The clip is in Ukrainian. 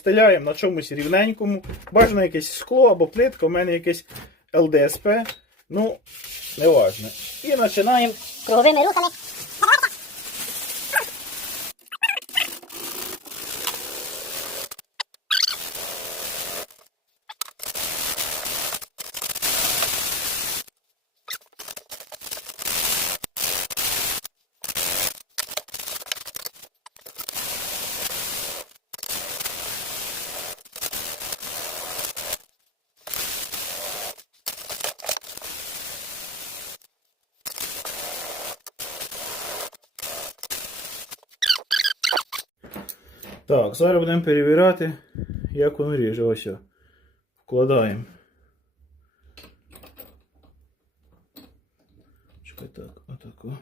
Стеляємо на чомусь рівненькому. Бажано якесь скло або плитка, у мене якесь ЛДСП. Ну, не важно. І починаємо Круговими рухами. Так, зараз будемо перевіряти, як воно ріже. Ось. Вкладаємо. Чекай так, отако.